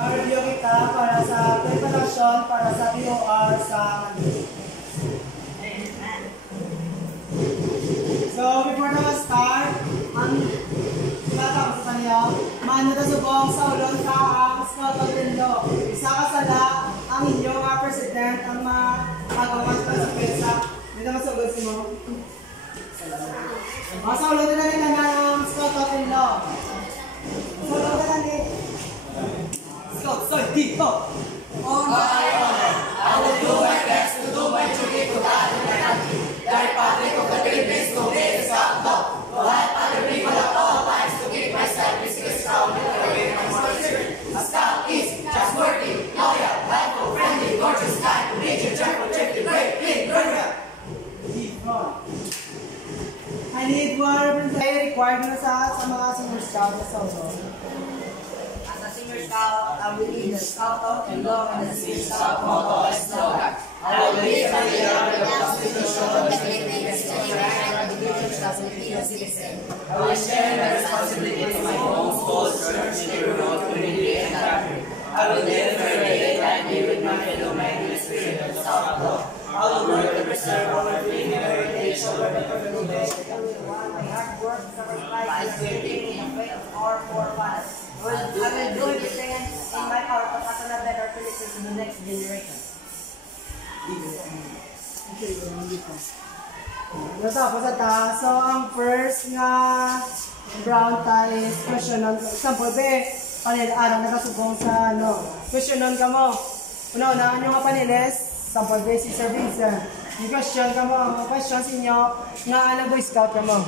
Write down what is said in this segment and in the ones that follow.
Ma-review kita para sa preparation para sa POR sa Monday. So, before na start, ang tatapos sa niyo, maano na subong sa ulon ka ang Scout of Lindo. Isa ka sala ang inyong president ang magawas pa sa pesa. Hindi na masugod si mo. Sa ulon na rin na ang Scout of Lindo. Sa ulon na rin. Scout, soy, di, ho! On my honor, I will do my best to do my duty to God and my country. The Republic of the Philippines to be the Santo, to help other people at all times to keep myself physically strong in the way of my spirit. A scout is trustworthy, loyal, helpful, friendly, gorgeous, kind, religious, cheerful, cheerful, great, clean, great. I need one required na sa mga senior scout na sa ulo. Senior Scout, I will lead the Scout of and Law and the Senior Scout motto and slogan. I will live and lead the Constitution of the Philippines and the religions as a Filipino citizen. I will share the responsibility to my home, school, church, neighborhood, community, and country. I will live fairly and kindly with my fellow men in the spirit of the Scout law. I will work to preserve our freedom and heritage over the community. My hard work sacrifice will take in the faith of our forefathers. I will do everything in my power to pass on a better Philippines to the next generation. Natapos sa taas. So, ang first nga brown tie is questionan. Example, panil-arang nakasubong sa questionan ka mo. Una-unaan yung nga panilis. Example, si Sir Vincent. Yung question ka mo. Question sa inyo, nga anong Boy Scout ka mo.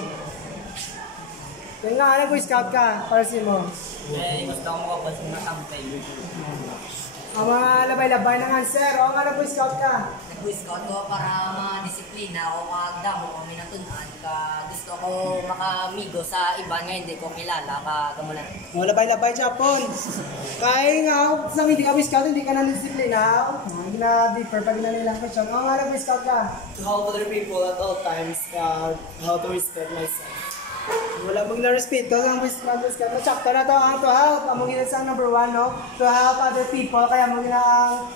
Yung nga anong Boy Scout ka, para si mo. Gusto ko makapos mga campaign. Ang mga labay-labay ng answer. O nga Boy Scout ka. Boy Scout ko para ma-disiplina o makagdamo o minatunan ka. Gusto ko makamigo sa iba nga hindi ko kilala ka gamulan. O labay-labay Japon. Kaya nga, sa hindi ka Boy Scout, hindi ka na-disiplina. Hindi na differ pag nilang question. O nga Boy Scout ka. To help other people at all times, how to respect myself. Wala mong na-respeto ang Boy Scout. Chapter na to ang to help. Among ginasang number 1, no? To help other people. Kaya mong ginang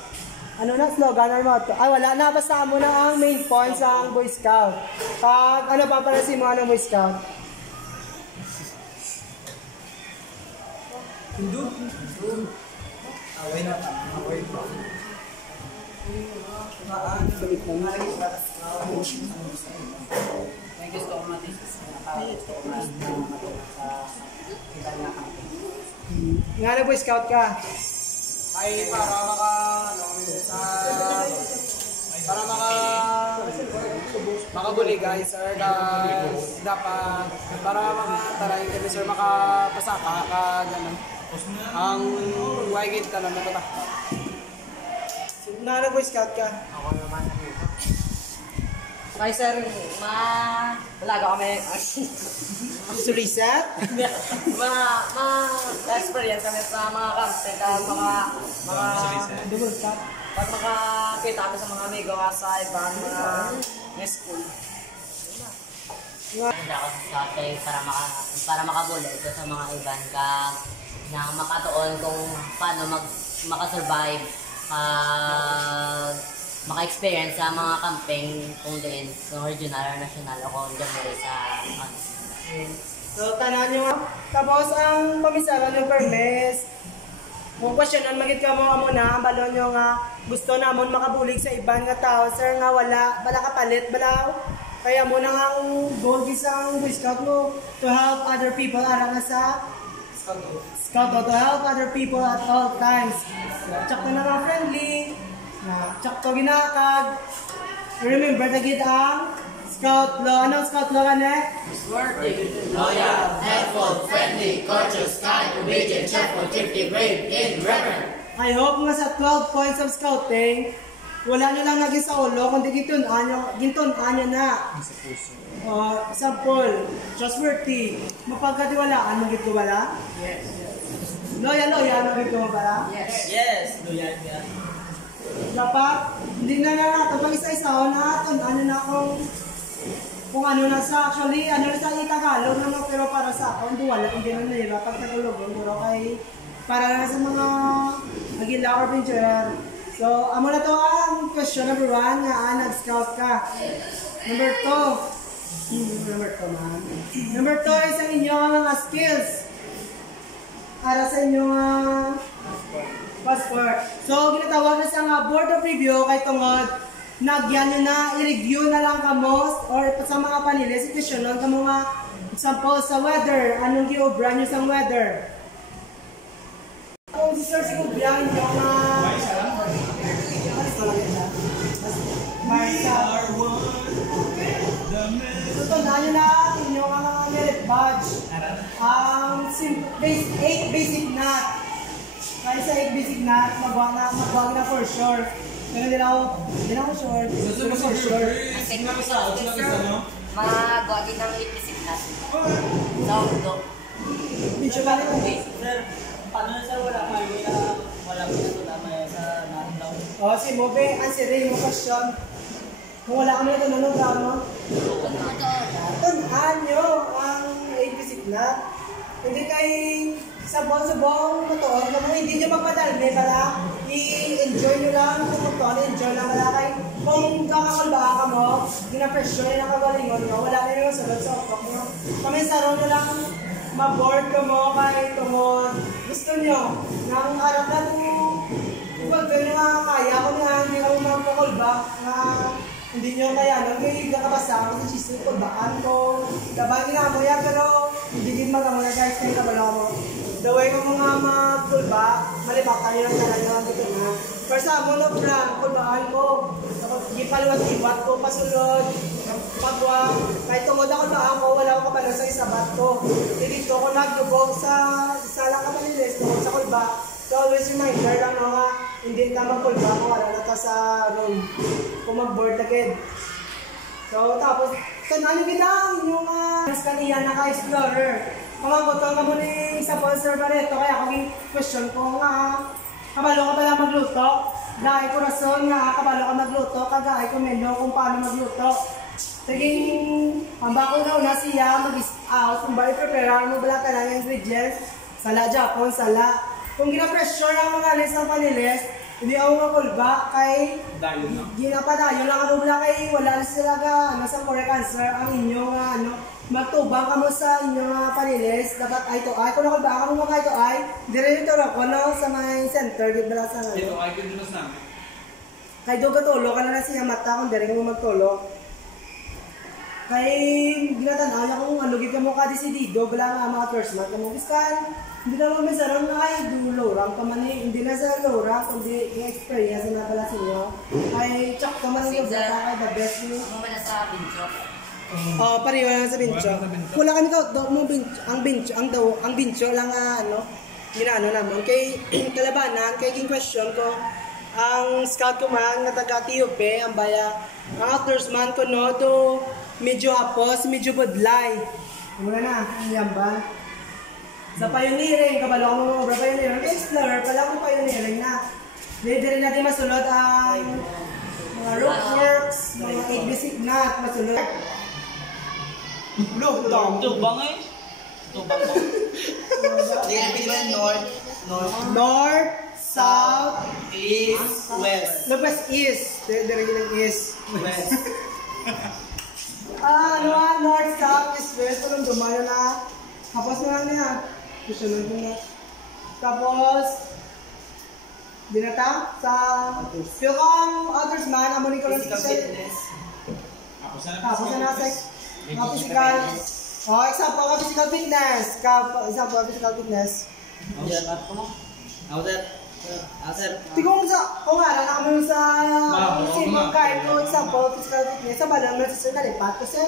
slogan or motto. Ay, wala na. Basta mo na ang main points ang Boy Scout. Pag paparasin mo ang Boy Scout? Hindu? Away na. Away pa. May gusto ko matis. Gusto ko sa iba na campaign. Nga Boy Scout ka? Ay, para makabuli guys, sir, guys, dapat, para makataray kami sir, makapasaka ka, gano'n. Ang wagit ka lang natatakot. Nga Boy Scout ka? Ako naman kay sir, wala kami Reset? experience kami sa mga camping pag makakita kami sa mga amigo sa ibang mga school. Hindi ako sa scout para makabuli ito sa mga iban ka na makatuon kung paano makasurvive maka-experience sa mga camping kung din kung regional or national o kung dyan sa So, tanan nyo. Tapos, ang pamisaran ng permis. Kung questionan, magit ka mo muna, ang balon nyo nga, gusto namon makabulig sa ibang nga tao. Sir, nga wala kapalit, balaw. Kaya mo na nga ang goal isang Boy Scout mo to help other people. Ara nga sa Scout to help other people at all times. Tsak to na nga friendly. Tsak to ginakag. Remember na gid ang Scout law. Anong Scout law ka na? Worthy, loyal, helpful, friendly, courteous, kind, obedient, cheerful, thrifty, brave, and reverent. I hope nga sa 12 points of scouting, wala nyo lang lagi sa ulo, kundi gintunan nyo na. Example, trustworthy, mapagkatiwalaan, magkitiwala? Yes. Loyal, magkitiwala? Yes. Yes, loyal ka. Dapat, hindi na natin pag isa-isa, ano na kung ano na sa, actually, ano na sa Tagalog naman, pero para sa ako, hindi wala, kung gano'n nila, pag Tagalog, pero kay, para na sa mga Aguila or Ventura. So, amo na to ang question number 1 nga nag-scout ka. Number 2. Number 2 man. Number 2 is ang inyong mga skills. Para sa inyong passport. So, ginatawag na sa board of review kay tungod nagyan nyo na, i-review na lang kamo or sa mga panilis, i-questionon kamo nga example sa weather. Anong giobra nyo sa weather? Kung si Sir Sigubyan nyo nga tutunan nyo na inyong mga merit badge. Ang 8 basic nut. Kaya sa 8 basic nut, magwag na for sure. Pero hindi na ako sure. Pero for sure. Magawa din ng implicit na. No. Medyo ba rin? Sir, paano na sir wala mo ito na sa natin daw? Si Mobe, answerin mo question. Kung wala kami ito nanonood mo, tunaan nyo ang 8 basic nut. Hindi kay sabong-sabong motor, kung hindi nyo magpadalme para i-enjoy nyo lang kung motor, enjoy lang wala kay kung kakakalbaan ka mo, gina-pressure na kagalingon nyo, wala na yung sunod sa utok nyo. Kamisaro nyo lang ma-board ka mo kay tumod. Gusto nyo, nang harap na ito, kung nyo nga kaya ko nga, hindi ka mo magpakulba, na hindi nyo kaya, nang may kakabasa ako sa chisel, kulbaan ko, labang nga mo yan, pero hindi din magamuna guys, kayo kabalo mo. The way ko mga magkulba, malibakan nyo lang talaga ang ito na. Pero sa mo na brand, kulbaan ko, ipaliwat-iwat ko, pasulod, pagwa, kahit tungod ako kulbaan ko, wala ko kapalo sa isabat ko. Dito ko naglubog sa isa lang kapalilis, tungod sa kulba. So always reminder lang no nga, hindi ka magkulba kung wala na ka sa room, kung mag-board agad. So tapos, tanan nyo kita, yung mas kaniya naka-explorer. Kung magkutong ka muna yung isa po sir Barreto, kaya kung question ko nga, kabalo ka pala magluto, dahil ko rason nga, kabalo ka magluto, kagaya ko menu kung paano magluto. Saging, ang bako na una siya, mag-out, kung ba i-prepare mo bala ka lang yung ingredients, sala Japon, sala. Kung gina-pressure lang mga alis ng panilis, hindi ako makulba kay ginapadayo lang ako bala kay wala sila ka, sa correct answer ang inyong magtubang kamo sa inyong panilis, dapat ay to ay, kung nakulba ka mo mga ito ay, dire ito ako no, sa may center, di bala sa Ito ay pinunos namin. kay doon katulo ka na siya mata kung dire mo magtulo. Kay ginatanaw niya kung alugit ka mo ka desidido, bala nga mga first month ka mo biskan. Hindi naman may sarang na ay dulo rank pa man hindi na sa low rank, kundi yung experience na pala sa inyo. Ay chak ka man yung bata kay the best mo. Ano man sa bincho? Pariwa lang sa bincho. Wala ka nito, ang bincho lang ginano naman. Kay kalabanan, kay king question ko, ang scout ko man na taga TUP, ang baya, ang outdoorsman ko no, to medyo hapos, medyo budlay. Muna na, yan ba? Sa pioneering, kabalo ko mga obra pioneering, kay explorer, pala ko pioneering na. Hindi rin natin masunod ang mga roadworks, mga 8 basic nut, masunod. Tubang eh. Tubang mo. Hindi na pinili North, South, East, West. West, East. Dire yung East. West. North, South, East, West. Anong dumano na? Tapos na lang niya. Susunod mo na. Tapos, dinata sa feel kong others man, amunin ko lang Physical special. fitness. Tapos na nasa physical. Example ka physical fitness. Example ka physical fitness. Sir. Tingong kung nga lang ako sa simple kahit ko example physical fitness, sa balang na sa kalipat ko sir.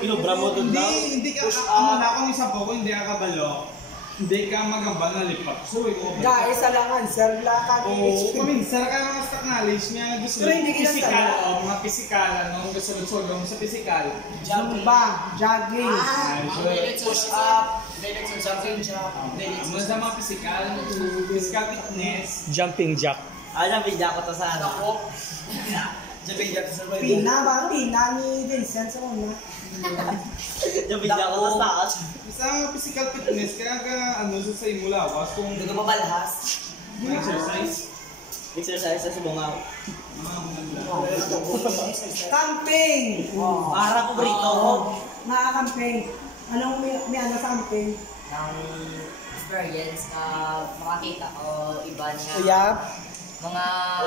Kinobra mo doon daw? Hindi ka, kung isa po, kung hindi ka kabalo, hindi ka magambal na lipat. So, Guys, alangan sir, lakad. paminsan ka naman sa knowledge niya, gusto Pero hindi kita physical, sana. mga physical, gusto sa physical. Zumba, jogging. Push up. Direction jumping jump. Ano sa mga physical fitness, Jumping jack. Jumping jack ko to sa ano. Jumping jack sa Pina ni Vincent sa una. Jumping jack ko to sa taas. sa physical fitness, kaya ka, sa imula, kung Hindi ko mabalhas. Exercise. Exercise sa bungaw. Camping! Para ko brito. Camping. Anong may ano sa camping? Ng experience na makakita ko iba nga Uyab? mga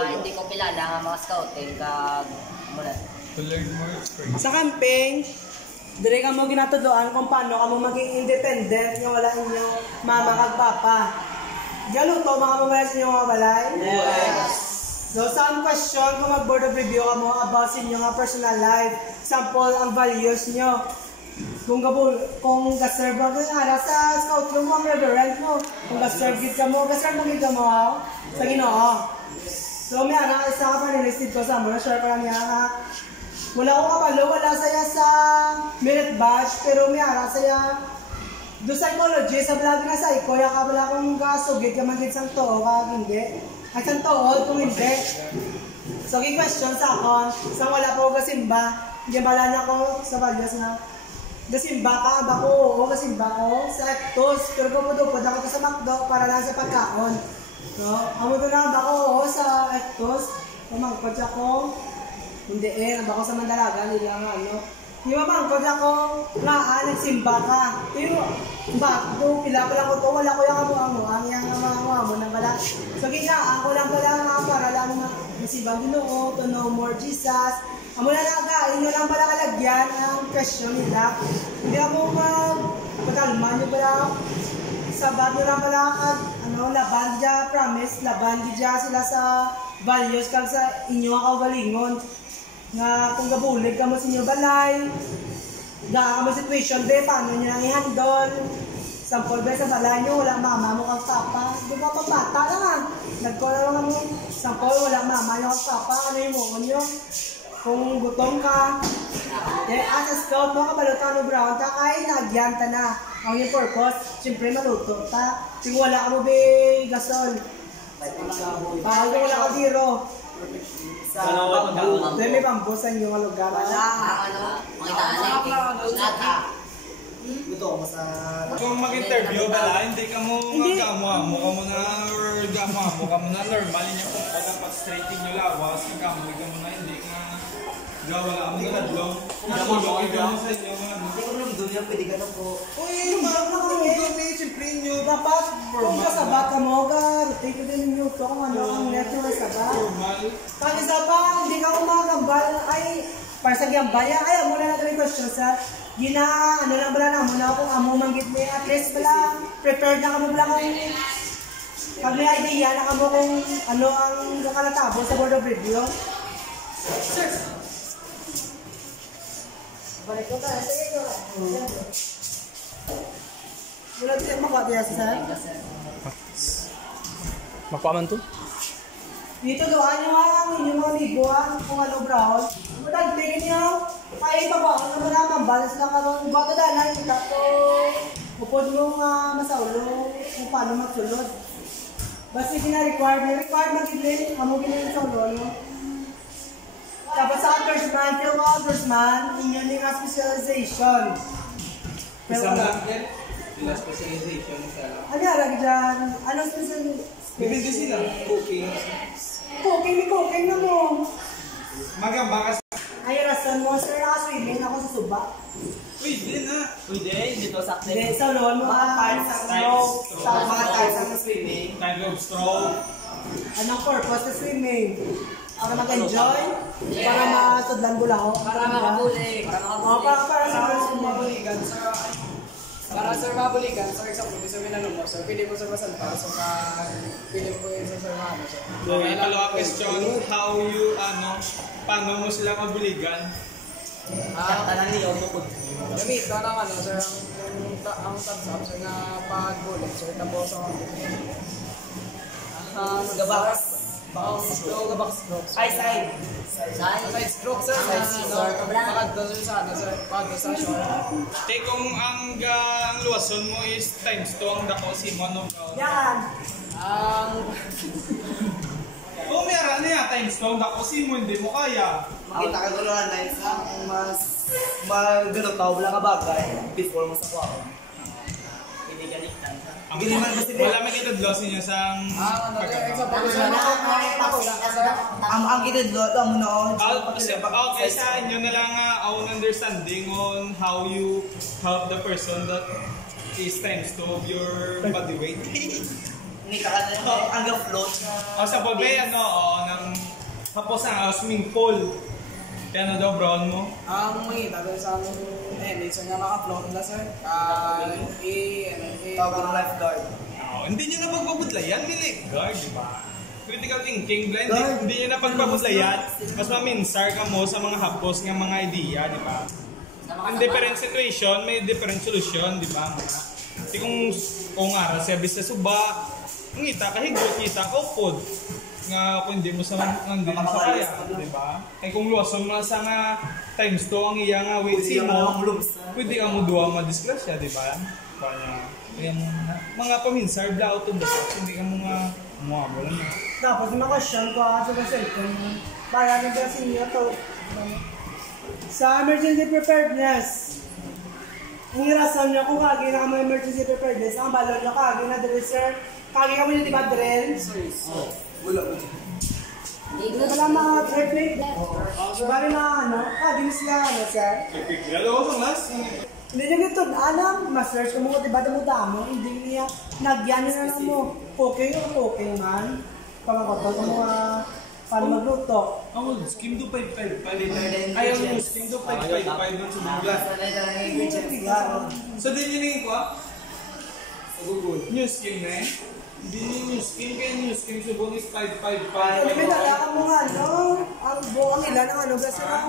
hindi ko kilala nga mga scouting kag mula. To learn more experience. Sa camping, dire ka mo ginatuduan kung paano ka mo maging independent nga wala inyong mama kag papa. Galuto mga mamaya sa inyong mga balay? Yes. So, some question kung mag-board of review ka mo about sa inyong personal life. Example, ang values nyo. Kung ga-serve mo, sa scout yung mga reverend mo. Kung ga-serve ka mo sa Ginoo. So, may anak, isa ka pa nilisted ko sa mo, na-share ko lang niya ha. Wala ko kapalo, wala saya sa merit batch, pero may anak saya do psychology, sa vlog na sa iko, ya ka wala akong gasugit, ka magiging sang too, ka hindi. At sang too, kung hindi. So, question sa akon, sa wala po gasimba, hindi bala niya ko sa values na gasimba ka, bako, oo, gasimba ko sa Ectos, pero pupudupod ako sa McDo para lang sa pagkaon. So, amo doon na bako, oo, sa Ectos, pumangkot ako, hindi bako sa Mandalaga, nila nga, ano. Di ba mangkot ako, nga, nagsimba ka. Pero, bakit pila pala ko to, wala ko yung ang yang mga mo nang bala. So, ako lang pala nga, para lang masibang Ginoo, to know more Jesus. Amo na nagain nyo lang pala kalagyan ang question nila. Hindi ako magpatalman nyo pala. Sabat nyo lang pala laban dya, promise, laban dya sila sa values kag sa inyo ang kaugalingon. Nga kung gabulig ka mo sa inyo balay, ka mo situation be, paano nyo nang i-handle. Sampol be sa balay nyo, wala mama mo kang papa. Di ba pang bata lang nagkola lang mo. Sampol, wala mama nyo kang papa, ano yung mo nyo? Kung gutom ka, as a scout mo, kabalutan o brown, ay nagyanta na. Ang yung purpose, siyempre maluto ta. Kung wala ka mo be gasol. Bago wala ka diro. Sa bambu. Dahil may bambu sa inyong lugar. Wala, mga lata. Gutom mo sa... Kung mag-interview bala, hindi ka mo magamo ka mo na or gamo ka mo na normal niya kung pag-straighting nyo lawas, gamo ka mo na hindi ka wala mo na nadlong. Nadlong ikaw mo sa inyo. Hindi ko lang doon yung pwede ka na po. Uy, marami, siyempre nyo. Dapat, kung kasabat ka mo, rotate ko din yung to kung ano ang net na sabat. Formal. Kung isa pa, hindi ka kumagambal, ay, para sa gambal, ay, amo na natin yung question, sir. Ano lang bala na, muna kung amo manggit mo, at least bala, prepared na ka mo bala kung pag may idea na ka mo kung ano ang kalatabo sa board of review. Sir, balik ko tayo sa inyo. Wala din makatiya sa sir. Makuha man to? Dito doon nyo ang inyong mga liguan kung ano brown. Matagpigin nyo. Kaya ipabaon na maramang balas lang karoon. Bato dahil kita ko. Upod mo masaulo kung paano magsulod. Basta required mag-ibig. Amo ginilin sa ulo. No? Tapos sa outdoorsman, film outdoorsman, inyo yung specialization. Isang lang din. Sila specialization sa Ano lagi dyan? Anong specialization? Bibindi sila. Cooking. Cooking na mo. Magamba kasi. Ay, rason mo, sir, naka-swimming ako sa suba. Uy, din na. Pwede, dito sa Hindi, sa lon, mga parts sa stroke, sa mga parts sa swimming. Time of stroke. Anong purpose sa swimming? Para mag-enjoy? Para matudlan bulaho? Para makabulig. Para sa Mabuligan sa para sa mabuligan, so example, gusto mo na mo, so pili mo sa basalpa, so pili mo yung sa ano, so. Okay, follow-up question. How you, paano mo sila mabuligan? Tanan niyo mo po. Gamit ka ng sir, ang tabsap, so nga pag-bullet, so tapos Gabak. gabak stroke. Side. Side stroke, sir, pagkagdo sa ano, sir, pagkagdo sa shore. Take kung ang luwason mo is times 2 ang dako si Mono. Yan! Kung meron niya times 2 ang dako si mo, hindi mo kaya. Makita ka guluhan na isang mas maganotaw wala ka bagay before mo sa kuwao. Hindi ganik lang. Ang Giliman ko sila. Wala magkitudlo sa inyo sa Ang kitudlo, ito ang munoon. Okay, sa inyo na lang own understanding on how you help the person that is times 2 of your body weight. Hindi ka ang float. O sa pool ba ng tapos ang swimming pool. Kaya na daw brown mo? Ang makita doon sa minsan nga naka-float na sir. Tawag ng lifeguard. Hindi nyo na pagpapudlayan, guard, di ba? Critical thinking, blind, hindi nyo na pagpapudlayan. Mas maminsar ka mo sa mga hapos ng mga idea, di ba? In different situation, may different solution, di ba? Kasi kung ara, service sa suba, ngita, kahigot kita, upod. Nga kung hindi mo sa kaya, di ba? Ay kung luwason mo sa nga times 2 ang iya nga weight mo, pwede ka mo duwa madisgrasya, di ba? Kaya mga paminsar, blau to hindi ka mo nga muhabol na. Tapos makasyon ko sa cellphone mo. Para nagkasin niyo to. Sa emergency preparedness, ang rason niya kung kagi na kamo emergency preparedness, ang balon niya kagi na drill, sir. Kagi kamo yung diba drill? Wala mo. Wala mga airplane. Bari mga kagi na sila, sir. Lalo ko sa mas. Hindi niya gito, alam, ma-search ko mo, diba mo, hindi niya, nagyan na lang mo. Okay man. Pamakoto ko mga, paano magluto. Ang skim do 555. Ayaw mo skim do 555 doon sa Google. So din yun ko sa Google. New skim na Hindi yung new skim, kaya new skim subong is 555. Ano may nalaka mo nga, ang buong nila ng kasi ng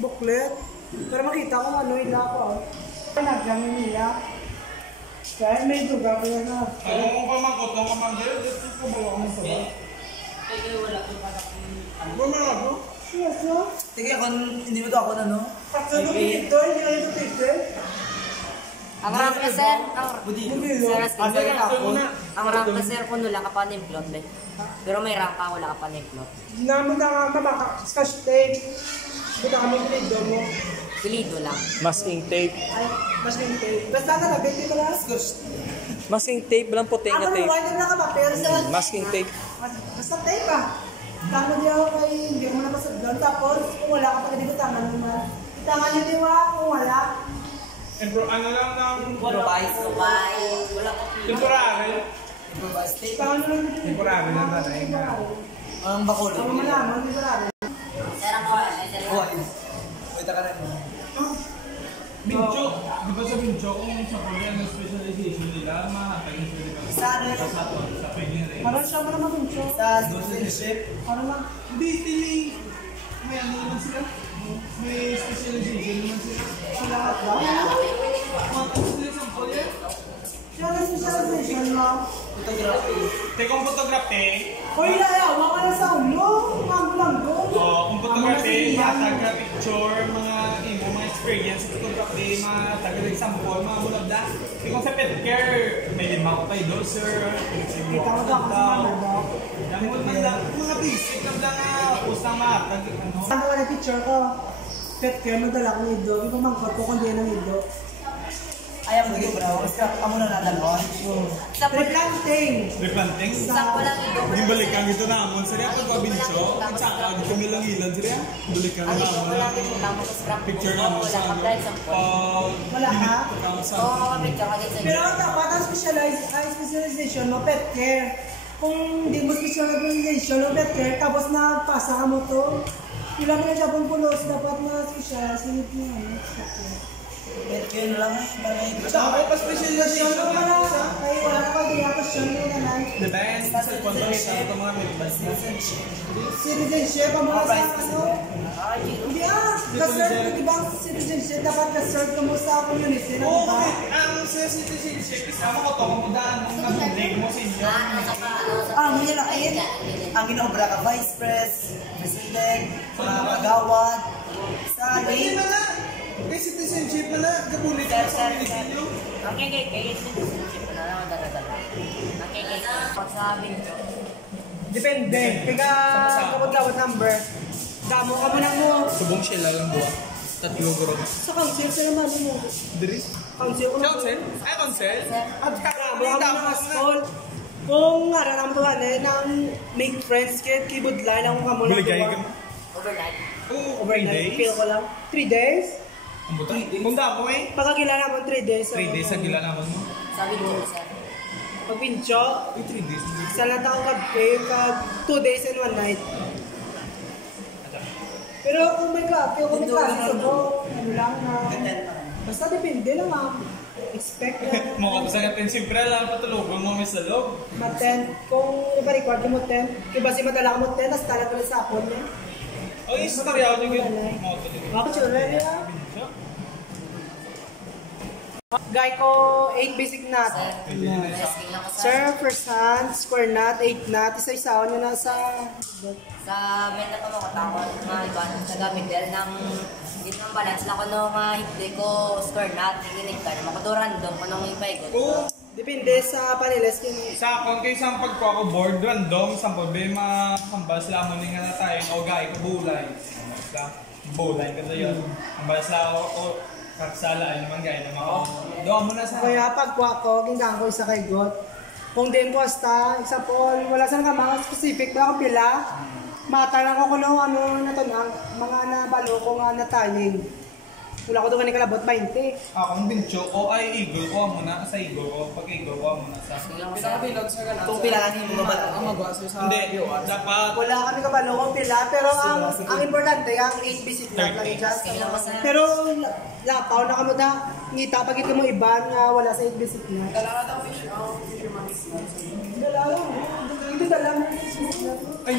booklet. Pero makita ko ila ko. Naggamit nila. Kaya may duga ko yan na. Kung pamakot ng kamanggal, dito ko ba ako sa ba? Kaya wala ko pa Bumala ko? Yes, no? Sige, hindi mo to ako na, no? Kasi nung ito, hindi na ito picture. Ang rank na sir, Budilo. ang rank na sir, kung wala ka pa nimplot, pero may rank ka, wala ka pa nimplot. Namun na mabaka, scotch tape. Buta kami pilido mo. Pilido lang. Masking tape. Ay, mas yung tape. Basta na, nabiti ko lang. Masking tape lang puting na Ako, tape. wala na ka pa, pero sa... Masking tape. Basta tape ah. Tama niya ako kay, hindi mo na masagdan. Tapos, kung wala ka pa, hindi ko tangan naman. Itangan niyo diwa, kung wala. Ano lang ng Improvise. Wala ko. temporary. Improvise tape. Itangan niyo lang dito. Temporary lang tatay nga. Ang bakol. Ang malaman, hindi wala. Sir, ako, sir. Wait ka na. Bincho. Di ba sa Bincho, kung sa Korean na specialization nila, mahatag yung pwede ka sa pwede Parang siya mo naman kung siya. Sa citizenship. Parang lang. Hindi, may ano naman sila. May specialization naman sila. Sa lahat ba? Matapos sila sa Korea. Siya na specialization mo. Photography. Kung photography, Hoy, layawa ka na sa ulo. Mango lang doon. kung photography, matag na picture, mga experience sa photography, matag na example, mga bulag na. Kung sa pet care, may lima ko tayo doon, sir. Kita ko ba kasi mango ba? Mga basic lang lang usang matag. Ano ka na picture ko? Pet care, magdala ko ng ido. Hindi ko mangkot ko kung di ng ido. Ayaw mo naging bro. Basta amo na nadalon. Replanting. Replanting? Isang ko lang ito. Yung balikan ito naman, sir. Pag wabincho, saka dito may lang ilan, sir. Balikan Ang na ito ko lang naman. ito. Tama ko scrap. Picture Oo, naman wala sa ka ano. blind sa phone. Wala ka? Oo, kapit ka din sa Pero ang dapat ang specialization mo, pet care. Kung hindi mo specialization mo, pet care, tapos napasa ka mo to, ilang na Japon pulos, dapat na specialization mo. Pet care. Yun lang. Dapat pa specialization Ano ka na? Kaya wala na pag-iapos siya nyo na lang. Depende sa control sa ito mga medical. Citizenship, ang mga sa ano? Hindi ka-serve, di ba ang citizenship, dapat ka-serve ka mo sa community na, di Oo, ba? ang sa citizenship, isama ko to, kung daan mong nabundig mo sa inyo. Ang nilakain. Ang ginaobra ka vice president, mga kagawad, sa Hindi na na! May citizenship na na, gabulit mo sa community nyo. Ang kaya citizenship na lang ang dala-dala. Ang kaya pag sa amin, Depende. Kaya kapag number, damo ka mo na mo. Subong sila lang buwa. Tatlo guro. Sa council, sila naman mo. Diri? Council ko na. Council? Ay, council? At karamo. Tabo ka mo ng school. Kung nga na naman nang make friends keyboard line ang kamo lang. Buligay ka mo? Overnight. Oo, 3 Overnight, days. feel ko lang. 3 days? Ang buta. Kung damo eh. Pagkakilala mo 3 days. 3 days ang gila naman mo. Sabi ko, sir. Pag-pincho, 3 days. isa lang taong kag-pay, 2 days and 1 night. Pero kung may klase sa bo, ano lang na, basta depende lang expect na. Mga kapasa natin, siyempre lang patulugan mo may sa loob. Ma-10, kung iba-record mo 10, kung basi madala mo 10, tapos talag ulit sa hapon niya. O, istorya ako yung mga tuloy. Ako tsura niya. Guy ko, 8 basic knot. Asking lang ko sa... Sir, first hand, square knot, 8 knot, isa-isaon nyo na sa... Sa men na pa mo katakot, mga iba sa gamit dahil ng gitnang balance lang ko nung hindi ko score nut, naginig ka, makaduran doon ko nung ipaigot. Oo. Depende sa paniles yun. Sa akon, kayo isang pagkuha ko board, random, sa problema, hambas lang mo nga na tayo, o gaya ko bulay. Bulay ka yun. Hambas lang ako, kaksala, ay naman gaya naman ako. Doon mo na sa... Kaya pagkuha ko, gingang ko isa kay God. Kung din ko hasta, isa po, wala saan ka mga specific, wala akong pila. Mata lang ko kung ano na to na, mga nabalo ko nga na taling. Wala ko doon kanina kalabot, 20. Akong bincho ko ay eagle ko muna sa eagle ko. Pag eagle ko muna sa... Pinakabilog sa ganun. Kung pilahanin mo ba? Ang magawa sa Hindi, dapat... Wala kami kabalo kong pila, pero ang importante, ang 8 visit lang lang just. Pero lapaw na kamo da, ngita pag ito mo iba nga wala sa 8 visit na. Kailangan daw fisherman's knot. Dala lang, ito dala mo. Ay,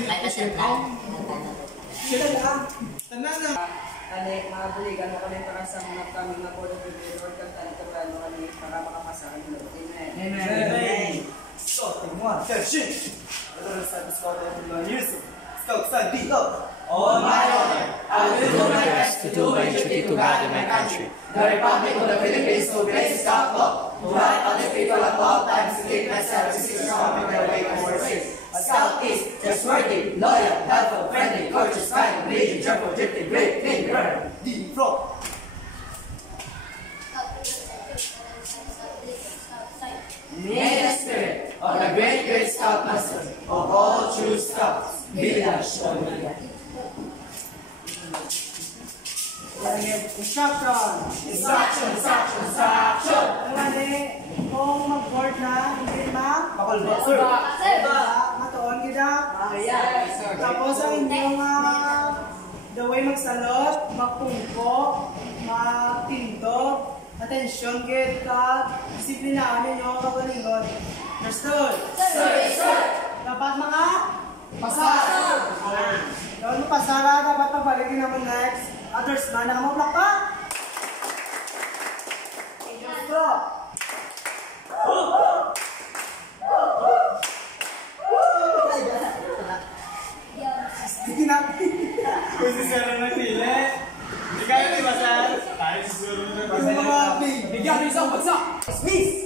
Dala. tanan na! Kani, mga buligan mo kami para sa mga kami na po ng Lord kang tali ka plano kami para makapasa kami Lord. Amen. Amen. Starting one, action. Other side is called everyone use it. Stop, stand, be up. On my honor, I will do my best to do my duty to God and my country. The Republic of the Philippines to grace God law. To right on the people at all times to keep myself strong in their way towards it. A scout is trustworthy, loyal, helpful, friendly, courteous, kind, leading, cheerful, drifting, great, clean, girl, deep, frog. May the spirit of the great, great scoutmaster of all true scouts be that shown. Instruction! Instruction, instruction, instruction! Mali, kung mag-board na, hindi ma? Pakulbo, sir. Matuon kita. Tapos ang inyong the way magsalot, magpungko, magtinto, atensyon, get ka, disiplinaan ninyo, kagalingon. Understood? Sir, sir! Dapat mga pasara. Dapat mo pasara, dapat pabalikin naman next. Others na, nakamaplock ka? Stop! Hindi natin. Kung si Sir na sila, hindi kayo di ba sa... Tayo si Sir na Yung mga big. Bigyan ng isang bagsak! Miss!